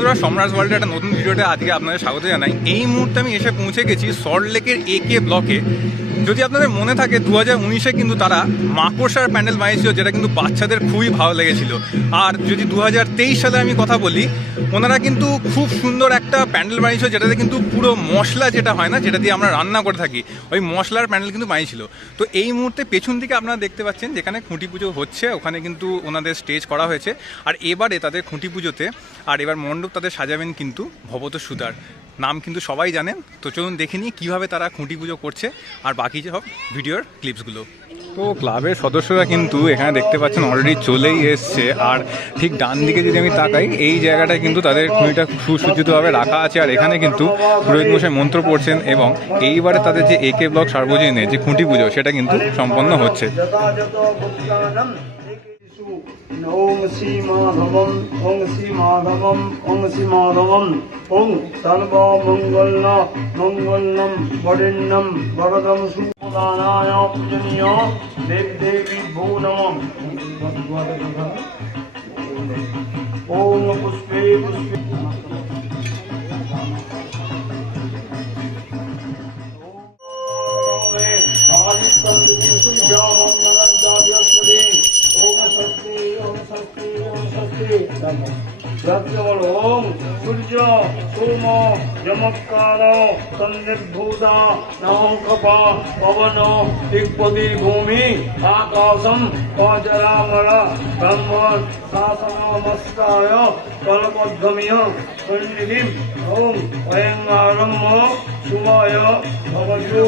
বন্ধুরা, সম্রাট ওয়ার্ল্ডের একটা নতুন ভিডিওতে আজকে আপনাদের স্বাগত জানাই। এই মুহূর্তে আমি এসে পৌঁছে গেছি সল্টলেকের একে ব্লকে। যদি আপনাদের মনে থাকে 2019-এ কিন্তু তারা মাকড়সার প্যান্ডেল বানিয়েছিল, যেটা কিন্তু বাচ্চাদের খুবই ভালো লেগেছিল। আর যদি 2023 সালে আমি কথা বলি, ওনারা কিন্তু খুব সুন্দর একটা প্যান্ডেল বানিয়েছিল, যেটাতে কিন্তু পুরো মশলা যেটা হয় না, যেটা দিয়ে আমরা রান্না করে থাকি, ওই মশলার প্যান্ডেল কিন্তু বানিয়েছিল। তো এই মুহূর্তে পেছন দিকে আপনারা দেখতে পাচ্ছেন যেখানে খুঁটি পুজো হচ্ছে, ওখানে কিন্তু ওনাদের স্টেজ করা হয়েছে। আর এবারে তাদের খুঁটি পুজোতে আর এবার মণ্ডপ তাদের সাজাবেন কিন্তু ভবত সুতার, নাম কিন্তু সবাই জানেন। তো চলুন দেখে নিই কীভাবে তারা খুঁটি পুজো করছে আর বাকি যে সব ভিডিওর ক্লিপসগুলো। তো ক্লাবের সদস্যরা কিন্তু এখানে দেখতে পাচ্ছেন অলরেডি চলেই এসছে। আর ঠিক ডান দিকে যদি আমি তাকাই, এই জায়গাটায় কিন্তু তাদের খুঁটিটা সুসজ্জিতভাবে রাখা আছে। আর এখানে কিন্তু পুরোহিত মশাই মন্ত্র পড়ছেন এবং এইবারে তাদের যে একে ব্লক সার্বজনীনের যে খুঁটি পুজো, সেটা কিন্তু সম্পন্ন হচ্ছে। ওং শ্রী মাধবম ওং শ্রী মাধবম ওং শ্রী মাধবম ওং সর্বমঙ্গল মঙ্গলম বরেণ্যম বরদম সুদানায় পূজনীয় দেব দেবী ভূ নমঃ। ওং পুষ্পে পুষ্পে ওম সূর্য সোম যমৎকার সন্নির্ভূতা নৌকপা পবন দিগ্পতি ভূমি আকাশম অজরামর ব্রহ্ম শাসনমস্কায় কল্পধ্বমিয় সন্নিধিম ওম অয়ং আরম্ভ সুময় ভবজু।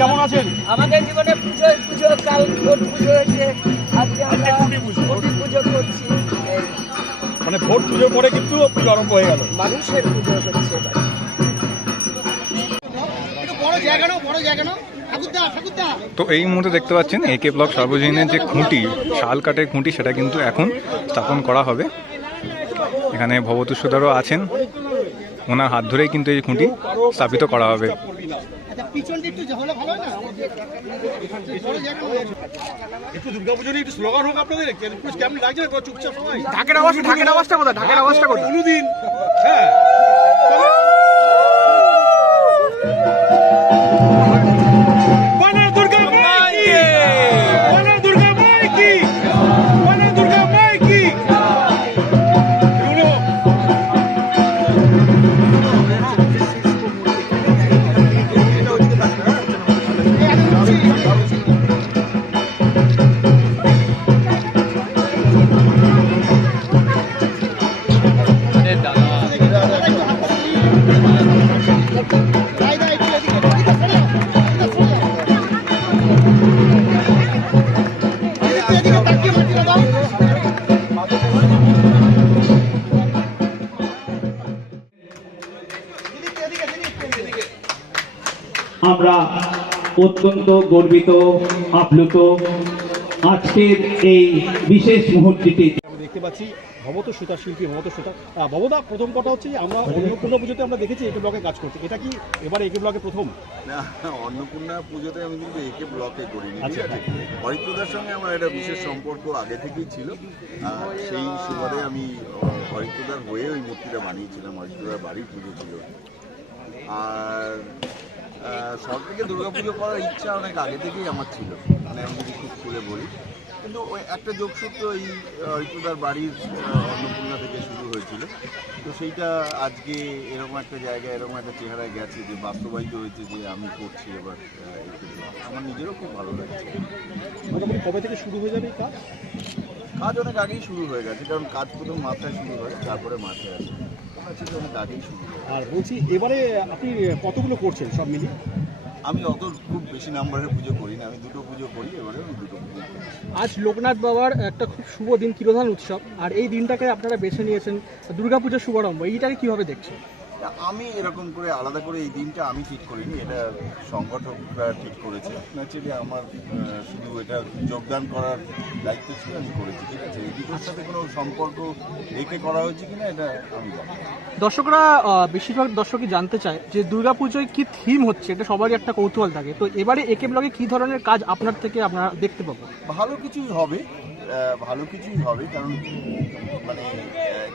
কেমন আছেন? আমাদের জীবনে পুজো কাল ভোট পুজো হয়েছে, আজকে আমরা খুঁটি পুজো করছি। মানে ভোট পুজো পরে কিন্তু পুজো আরম্ভ হয়ে গেল, মানুষের পুজো হচ্ছে। তো এই মুহূর্তে দেখতে পাচ্ছেন একে ব্লক সার্বজনীনের যে খুঁটি, শাল কাঠের খুঁটি, সেটা কিন্তু এখন স্থাপন করা হবে। এখানে ভবত সুদারও আছেন, ওনার হাত ধরেই কিন্তু এই খুঁটি স্থাপিত করা হবে। একটু দুর্গাপুজো নিয়ে একটু স্লোগান হোক আপনাদের, কেমন লাগছে? চুপচাপ সবাই ঢাকের আওয়াজটা কোথায়? ঢাকের আওয়াজটা কোথায়? অনুদিন হ্যাঁ আমরা অত্যন্ত গর্বিত, আপ্লুত আজকের এই বিশেষ মুহূর্তটিতে। আমি দেখতে পাচ্ছি ভবত সুতার শিল্পী ভবত সুতা। ভবদা, প্রথম কথা হচ্ছে আমরা অন্নপূর্ণা পুজোতে আমরা দেখেছি একে ব্লকে কাজ করছি, এটা কি এবারে একে ব্লকে প্রথম? না, অন্নপূর্ণা পুজোতে আমি কিন্তু একে ব্লকে করিনি। ঠিক আছে, হরিপ্রদার সঙ্গে আমার একটা বিশেষ সম্পর্ক আগে থেকেই ছিল। সেই সুবাদে আমি হরিপ্রদার হয়ে ওই মূর্তিটা বানিয়েছিলাম। হরিপ্রদার বাড়ির পুজো ছিল। আর সব থেকে দুর্গাপুজো করার ইচ্ছা অনেক আগে থেকেই আমার ছিল, মানে আমি যদি খুব খুলে বলি। কিন্তু ওই একটা যোগসূত্র এই হরিপ্রদার বাড়ির অন্নপূর্ণা থেকে শুরু হয়েছিল। তো সেইটা আজকে এরকম একটা জায়গায় এরকম একটা চেহারায় গেছে যে বাস্তবায়িত হয়েছে যে আমি করছি। এবার আমার নিজেরও খুব ভালো লাগছে। মোটামুটি কবে থেকে শুরু হয়ে যাবে কাজ? কাজ অনেক আগেই শুরু হয়ে গেছে, কারণ কাজ প্রথম মাথায় শুরু হয়, তারপরে মাথায় আসে। মনে হচ্ছে যে অনেক আগেই শুরু হবে। আর বলছি এবারে আপনি কতগুলো করছেন সব মিলিয়ে? আমি অত খুব বেশি নাম্বারের পুজো করি না, আমি দুটো পুজো করি, এবারে আমি দুটো পুজো করি। আজ লোকনাথ বাবার একটা খুব শুভ দিন, তিরোধান উৎসব, আর এই দিনটাকে আপনারা বেছে নিয়েছেন দুর্গাপুজোর শুভারম্ভ, এইটাকে কিভাবে দেখছেন? তা আমি এরকম করে আলাদা করে এই দিনটা আমি ঠিক করিনি, এটা সংগঠকরা ঠিক করেছে। ন্যাচারালি আমার শুধু এটা যোগদান করার দায়িত্ব ছিল, আমি করেছি, ঠিক আছে। এই দুটোর সাথে কোনো সম্পর্ক রেখে করা হয়েছে কিনা এটা আমি জানি না। দর্শকরা বেশিরভাগ দর্শকই জানতে চায় যে দুর্গাপুজোয় কি থিম হচ্ছে, এটা সবারই একটা কৌতূহল থাকে। তো এবারে একে ব্লগে কি ধরনের কাজ আপনার থেকে আমরা দেখতে পাবো? ভালো কিছুই হবে, ভালো কিছুই হবে, কারণ মানে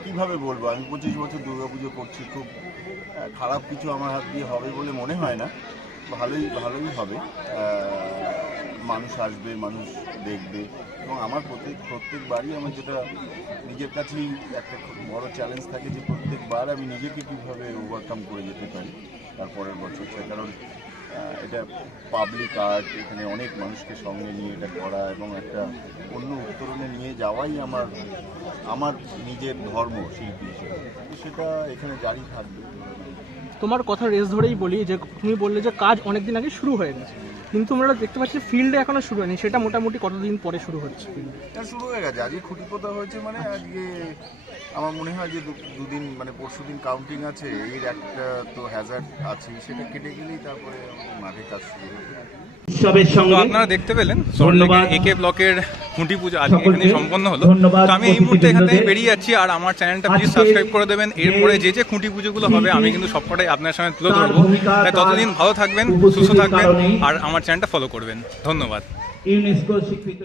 কিভাবে বলবো, আমি 25 বছর দুর্গাপুজো করছি, খুব খারাপ কিছু আমার হাত দিয়ে হবে বলে মনে হয় না। ভালোই হবে। মানুষ আসবে, মানুষ দেখবে, এবং আমার প্রত্যেকবারই আমার যেটা নিজের কাছেই একটা খুব বড় চ্যালেঞ্জ থাকে যে প্রত্যেকবার আমি নিজেকে কীভাবে ওভারকাম করে যেতে পারি তারপরের বছরটা। কারণ এটা পাবলিক আর্ট, এখানে অনেক মানুষকে সঙ্গে নিয়ে এটা করা এবং একটা অন্য উত্তরণে নিয়ে যাওয়াই আমার নিজের ধর্ম শিল্পী হিসেবে, তো সেটা এখানে জারি থাকবে। তোমার কথা রেস ধরেই বলি যে তুমি বললে যে কাজ অনেকদিন আগে শুরু হয়ে গেছে, কিন্তু আমরা দেখতে পাচ্ছি ফিল্ডে এখনো শুরু হয়নি, সেটা মোটামুটি কতদিন পরে শুরু হচ্ছে? এটা শুরু হয়ে গেছে, আজকে খুঁটি পোতা হয়েছে, মানে আজকে আমার মনে হয় যে দুদিন মানে পরশুদিন কাউন্টিং আছে, এর একটা তো হ্যাজার্ড আছে, সেটা কেটে গেলেই তারপরে মাঠে কাজ শুরু হবে। উৎসবের তো সঙ্গে আপনারা দেখতে পেলেন সল্টলেকের একে ব্লকের খুঁটি পুজো আজকে এখানে সম্পন্ন হলো। তো আমি এই মুহূর্তে এখান থেকে বেরিয়ে যাচ্ছি, আর আমার চ্যানেলটা প্লিজ সাবস্ক্রাইব করে দেবেন। এরপরে যে খুঁটি পুজোগুলো হবে আমি কিন্তু সবকটাই আপনার সামনে তুলে ধরবো। তাই ততদিন ভালো থাকবেন, সুস্থ থাকবেন, আর আমার চ্যানেলটা ফলো করবেন। ধন্যবাদ। ইউনেস্কো স্বীকৃত